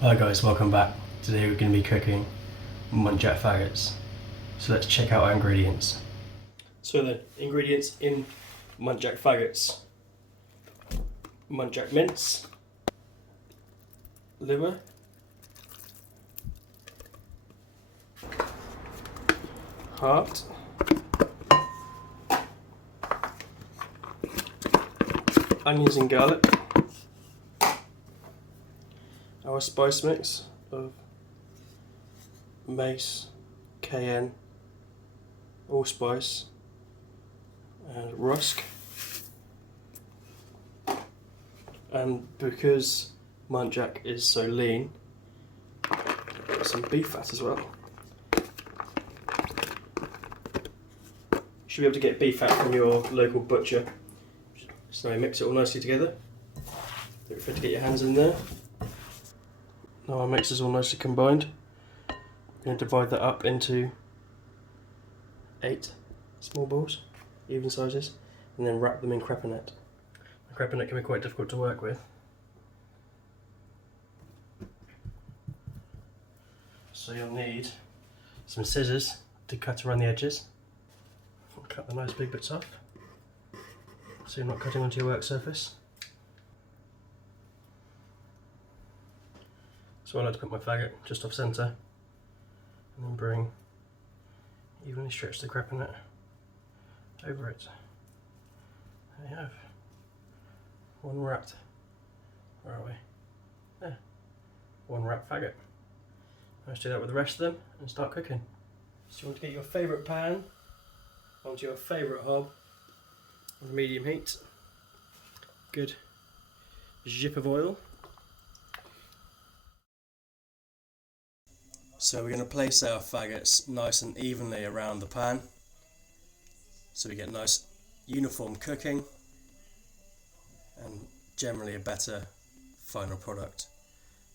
Hi guys, welcome back. Today we're going to be cooking Muntjac faggots. So let's check out our ingredients. So the ingredients in Muntjac faggots: Muntjac mince, liver, heart, onions and garlic, our spice mix of Mace, Cayenne, allspice, and Rusk. And because Muntjac is so lean, some beef fat as well. You should be able to get beef fat from your local butcher. So now mix it all nicely together. Don't forget to get your hands in there. Now our mix is all nicely combined. I'm going to divide that up into 8 small balls, even sizes, and then wrap them in crepinette. Crepinette can be quite difficult to work with. So you'll need some scissors to cut around the edges. Cut the nice big bits off, so you're not cutting onto your work surface. So I like to put my faggot just off centre, and then bring, evenly stretch the crepinette over it. There you have one wrapped, where are we? There, one wrapped faggot. Let's do that with the rest of them and start cooking. So you want to get your favourite pan onto your favourite hob on medium heat. Good zip of oil. So we're going to place our faggots nice and evenly around the pan, so we get nice uniform cooking and generally a better final product.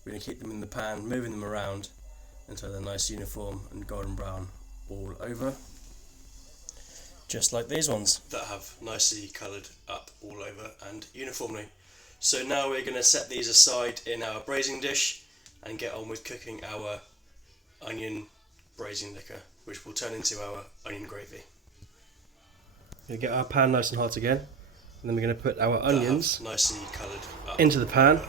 We're going to keep them in the pan, moving them around until they're nice, uniform and golden brown all over. Just like these ones that have nicely coloured up all over and uniformly. So now we're going to set these aside in our braising dish and get on with cooking our onion braising liquor, which will turn into our onion gravy. We'll get our pan nice and hot again, and then we're going to put our onions nicely coloured up into the pan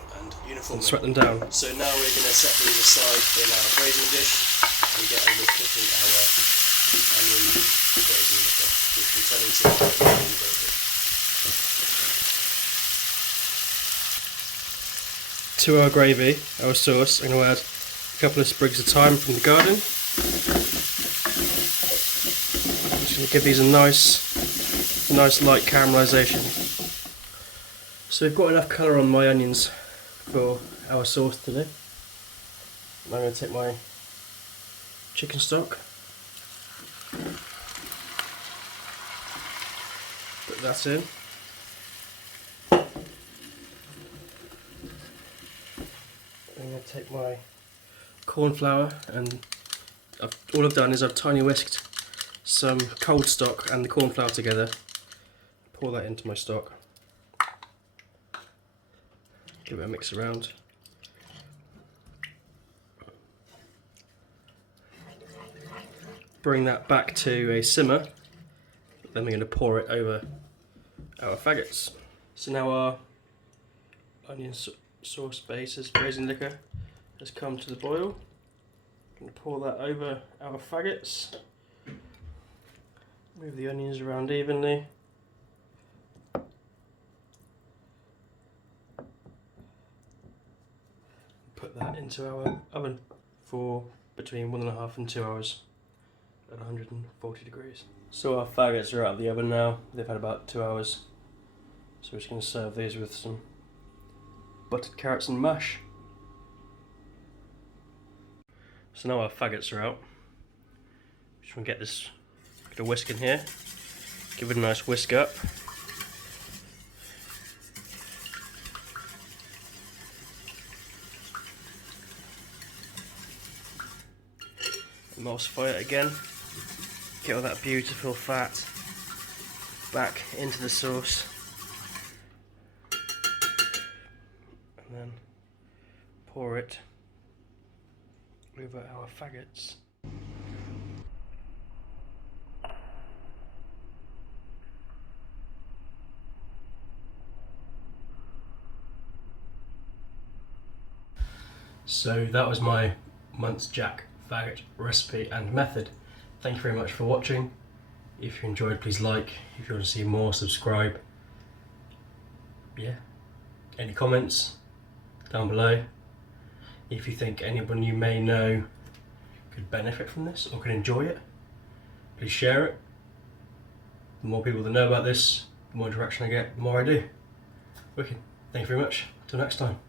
and sweat them down. So now we're going to set these aside in our braising dish and get on with cooking our onion braising liquor, which will turn into our onion gravy. To our gravy, our sauce, I'm going to add a couple of sprigs of thyme from the garden. I'm just going to give these a nice light caramelisation. So we've got enough colour on my onions for our sauce today. I'm going to take my chicken stock, put that in. I'm going to take my cornflour, and all I've done is I've tiny whisked some cold stock and the cornflour together. Pour that into my stock. Give it a mix around. Bring that back to a simmer. Then we're going to pour it over our faggots. So now our onion sauce base, braising liquor, has come to the boil. I'm going to pour that over our faggots. Move the onions around evenly. Put that into our oven for between 1.5 and 2 hours at 140 degrees. So our faggots are out of the oven now. They've had about 2 hours. So we're just going to serve these with some buttered carrots and mash. So now our faggots are out. Just want to get a whisk in here. Give it a nice whisk up. Emulsify it again. Get all that beautiful fat back into the sauce. And then pour it over our faggots. So that was my Muntjac faggot recipe and method. Thank you very much for watching. If you enjoyed, please like. If you want to see more, subscribe. Yeah. Any comments down below? If you think anyone you may know could benefit from this or could enjoy it, please share it. The more people that know about this, the more interaction I get, the more I do. Wicked. Thank you very much. Till next time.